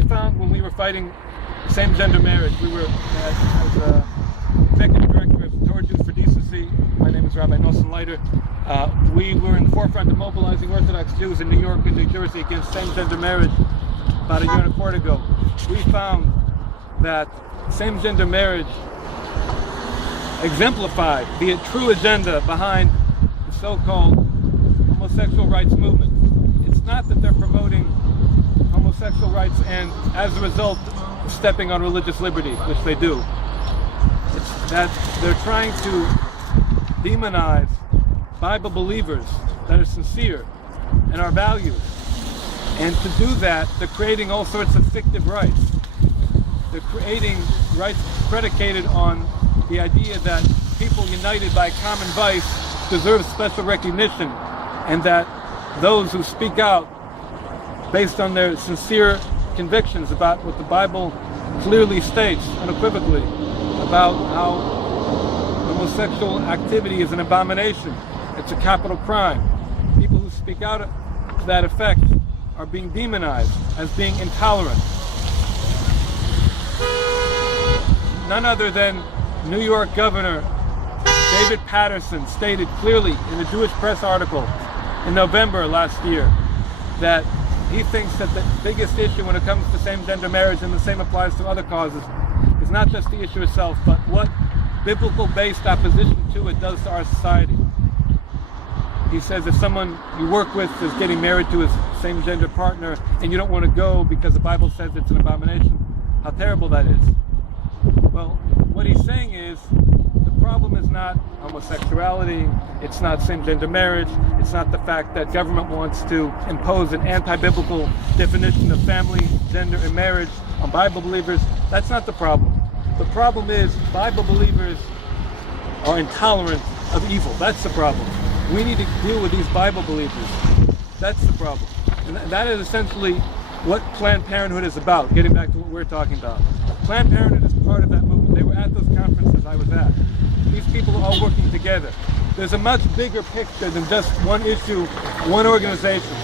we found when we were fighting same-gender marriage. We were, as executive director of Torah Jews for Decency, my name is Rabbi Noson, Leiter. We were in the forefront of mobilizing Orthodox Jews in New York and New Jersey against same-gender marriage about a year and a quarter ago. We found that same-gender marriage exemplified the true agenda behind the so-called homosexual rights movement. It's not that they're promoting homosexual rights and, as a result, stepping on religious liberty, which they do. It's that they're trying to demonize Bible believers that are sincere in our values. And to do that, they're creating all sorts of fictive rights. They're creating rights predicated on the idea that people united by common vice deserve special recognition, and that those who speak out based on their sincere convictions about what the Bible clearly states unequivocally about how homosexual activity is an abomination, it's a capital crime. People who speak out to that effect are being demonized as being intolerant. None other than New York Governor David Patterson stated clearly in a Jewish Press article in November last year that he thinks that the biggest issue when it comes to same-gender marriage, and the same applies to other causes, is not just the issue itself, but what biblical-based opposition to it does to our society. He says if someone you work with is getting married to his same-gender partner and you don't want to go because the Bible says it's an abomination, how terrible that is. Well, what he's saying is the problem is not homosexuality, it's not same-gender marriage, it's not the fact that government wants to impose an anti-biblical definition of family, gender, and marriage on Bible believers. That's not the problem. The problem is Bible believers are intolerant of evil. That's the problem. We need to deal with these Bible believers. That's the problem. And that is essentially what Planned Parenthood is about, getting back to what we're talking about. Planned Parenthood is part of that movement. They were at those conferences I was at. These people are all working together. There's a much bigger picture than just one issue, one organization.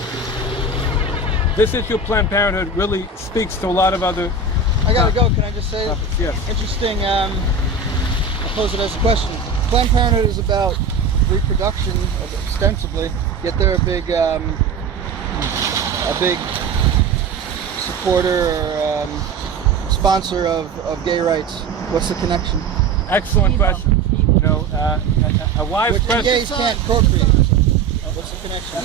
This issue of Planned Parenthood really speaks to a lot of other... I gotta go, can I just say? Topics. Yes. Interesting, I'll pose it as a question. Planned Parenthood is about reproduction, ostensibly, yet they're a big supporter or sponsor of gay rights. What's the connection? Excellent question. You know, a wise Which question. gays can't procreate. What's the connection?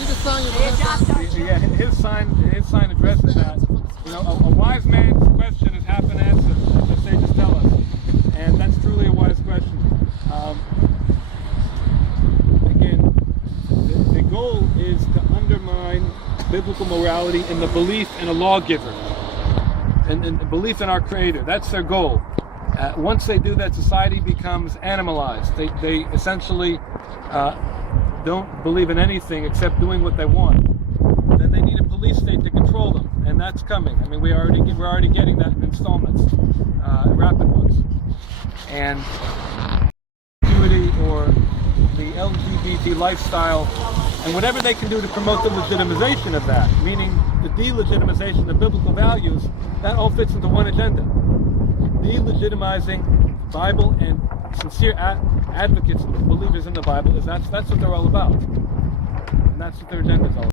Yeah, his sign addresses that. You know, a wise man's question is half an answer, as the sages tell us, and that's truly a wise question. Again, the goal is to undermine biblical morality and the belief in a lawgiver and the belief in our Creator. That's their goal. Once they do that, society becomes animalized. They essentially don't believe in anything except doing what they want. Then they need a police state to control them, and that's coming. I mean, we're already getting that in installments, rapid ones. And or the LGBT lifestyle, and whatever they can do to promote the legitimization of that, meaning the delegitimization of biblical values, that all fits into one agenda. Delegitimizing Bible and sincere advocates, believers in the Bible, that's what they're all about. And that's what their agenda is all about.